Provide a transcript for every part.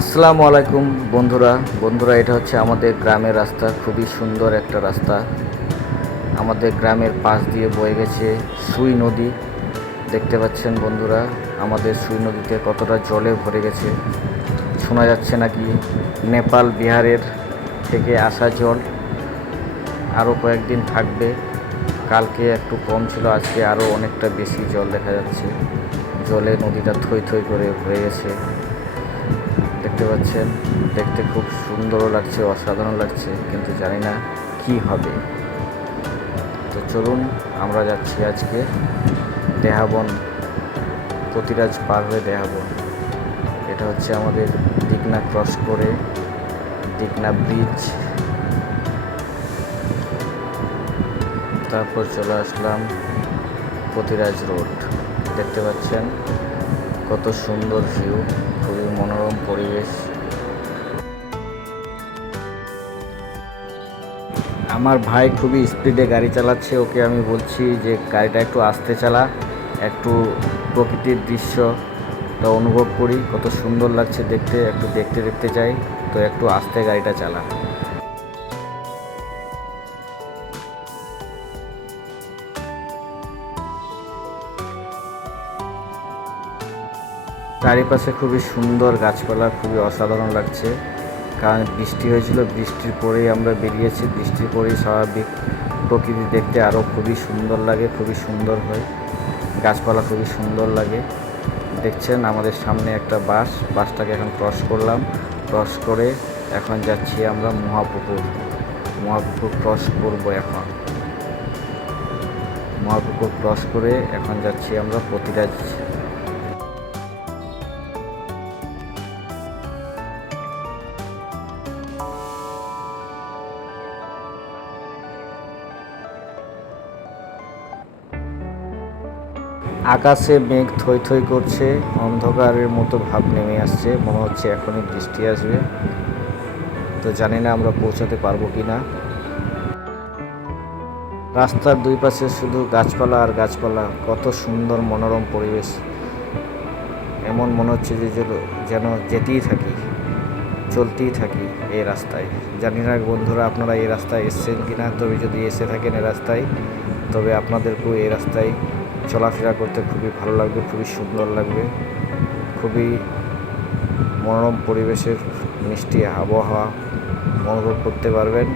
আসসালামু আলাইকুম বন্ধুরা। এটা হচ্ছে আমাদের গ্রামের রাস্তা, খুবই সুন্দর একটা রাস্তা। আমাদের গ্রামের পাশ দিয়ে বয়ে গেছে সুই নদী। দেখতে পাচ্ছেন বন্ধুরা, আমাদের সুই নদীতে কতটা জলে ভরে গেছে। শোনা যাচ্ছে নাকি নেপাল বিহারের থেকে আসা জল আরও কয়েকদিন থাকবে। কালকে একটু কম ছিল, আজকে আরও অনেকটা বেশি জল দেখা যাচ্ছে। জলে নদীটা থই থই করে ভরে গেছে। দেখতে পাচ্ছেন, দেখতে খুব সুন্দরও লাগছে, অসাধারণ লাগছে, কিন্তু জানি না কি হবে। তো চলুন, আমরা যাচ্ছি আজকে দেহাবন, প্রতিরাজ পার হয়ে দেহাবন। এটা হচ্ছে আমাদের দীঘনা ক্রস করে দীঘনা ব্রিজ, তারপর চলে আসলাম প্রতিরাজ রোড। দেখতে পাচ্ছেন কত সুন্দর ভিউ, খুবই মনোরম পরিবেশ। আমার ভাই খুবই স্পিডে গাড়ি চালাচ্ছে, ওকে আমি বলছি যে গাড়িটা একটু আস্তে চালা, একটু প্রকৃতির দৃশ্যটা অনুভব করি, কত সুন্দর লাগছে দেখতে, একটু দেখতে দেখতে যাই, তো একটু আস্তে গাড়িটা চালা। চারিপাশে খুবই সুন্দর গাছপালা, খুবই অসাধারণ লাগছে। কারণ বৃষ্টি হয়েছিল, বৃষ্টির পরেই আমরা বেরিয়েছি, বৃষ্টির পরেই স্বাভাবিক প্রকৃতি দেখতে আরও খুবই সুন্দর লাগে, খুবই সুন্দর হয়, গাছপালা খুবই সুন্দর লাগে। দেখছেন আমাদের সামনে একটা বাসটাকে এখন ক্রস করলাম, ক্রস করে এখন যাচ্ছি আমরা মহাপুকুর ক্রস করব। এখন মহাপুকুর ক্রস করে এখন যাচ্ছি আমরা প্রতিরাজ। আকাশে মেঘ থই থই করছে, অন্ধকারের মতো ভাব নেমে আসছে, মনে হচ্ছে এখনই বৃষ্টি আসবে। তো জানি না আমরা পৌঁছাতে পারবো কি না। রাস্তার দুই পাশে শুধু গাছপালা আর গাছপালা, কত সুন্দর মনোরম পরিবেশ। এমন মনে হচ্ছে যে যেন যেতেই থাকি, চলতেই থাকি এই রাস্তায়। জানি না বন্ধুরা আপনারা এই রাস্তায় এসছেন কি না, তবে যদি এসে থাকেন এই রাস্তায়, তবে আপনাদেরকেও এই রাস্তায় চলাফেরা করতে খুবই ভালো লাগবে, খুবই সুন্দর লাগবে। খুবই মনোরম পরিবেশের মিষ্টি আবহাওয়া অনুভব করতে পারবেন।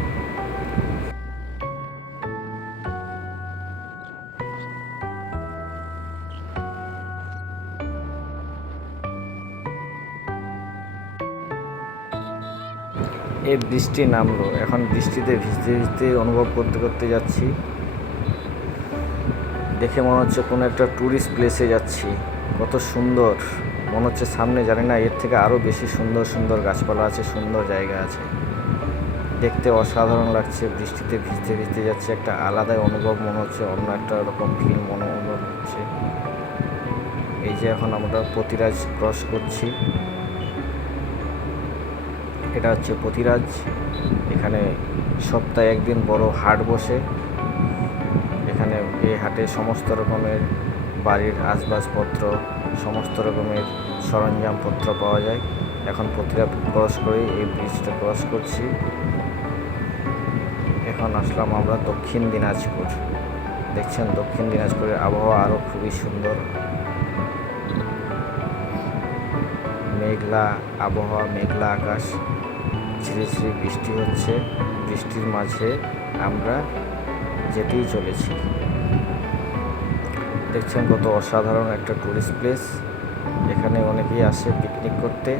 এই বৃষ্টি নামলো, এখন বৃষ্টিতে ভিজতে ভিজতে অনুভব করতে করতে যাচ্ছি। দেখে মনে হচ্ছে কোনো একটা ট্যুরিস্ট প্লেসে যাচ্ছি, কত সুন্দর মনে হচ্ছে। সামনে জানি না এর থেকে আরও বেশি সুন্দর সুন্দর গাছপালা আছে, সুন্দর জায়গা আছে, দেখতে অসাধারণ লাগছে। বৃষ্টিতে ভিজতে ভিজতে যাচ্ছে, একটা আলাদাই অনুভব মনে হচ্ছে, অন্য একটা রকম ফিল অনুভব হচ্ছে। এই যে এখন আমরা প্রতিরাজ ক্রস করছি, এটা হচ্ছে প্রতিরাজ। এখানে সপ্তাহে একদিন বড় হাট বসে। এখানে এই হাটে সমস্ত রকমের বাড়ির আসবাবপত্র, সমস্ত রকমের সরঞ্জামপত্র পাওয়া যায়। এখন প্রতিরাজ ক্রস করে এই ব্রিজটা ক্রস করছি। এখন আসলাম আমরা দক্ষিণ দিনাজপুর। দেখছেন দক্ষিণ দিনাজপুরের আবহাওয়া আরও খুবই সুন্দর, মেঘলা আবহাওয়া, মেঘলা আকাশ, ঝিরি ঝিরি বৃষ্টি হচ্ছে। বৃষ্টির মাঝে আমরা যেতেই চলেছি। দেখছেন কত অসাধারণ একটা টুরিস্ট প্লেস, এখানে অনেকেই আসে পিকনিক করতে।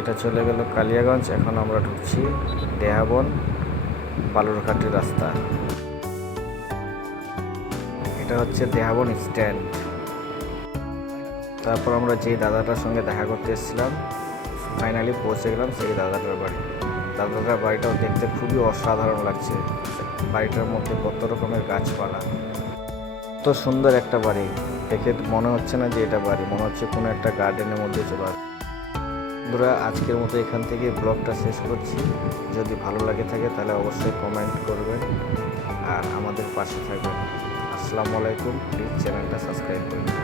এটা চলে গেল কালিয়াগঞ্জ, এখন আমরা ঢুকছি দেহাবন বালুরঘাটের রাস্তা। এটা হচ্ছে দেহাবন স্ট্যান্ড। তারপর আমরা যে দাদাটার সঙ্গে দেখা করতে এসেছিলাম, ফাইনালি পৌঁছে গেলাম সেই দাদাটার বাড়ি। দাদাটার বাড়িটাও দেখতে খুবই অসাধারণ লাগছে, বাড়িটার মধ্যে কত রকমের গাছপালা, কত সুন্দর একটা বাড়ি। দেখে মনে হচ্ছে না যে এটা বাড়ি, মনে হচ্ছে কোনো একটা গার্ডেনের মধ্যে চলে আসে। বন্ধুরা, আজকের মতো এখান থেকে ব্লগটা শেষ করছি। যদি ভালো লাগে থাকে তাহলে অবশ্যই কমেন্ট করবেন আর আমাদের পাশে থাকবেন। আসসালামু আলাইকুম। প্লিজ চ্যানেলটা সাবস্ক্রাইব করবেন।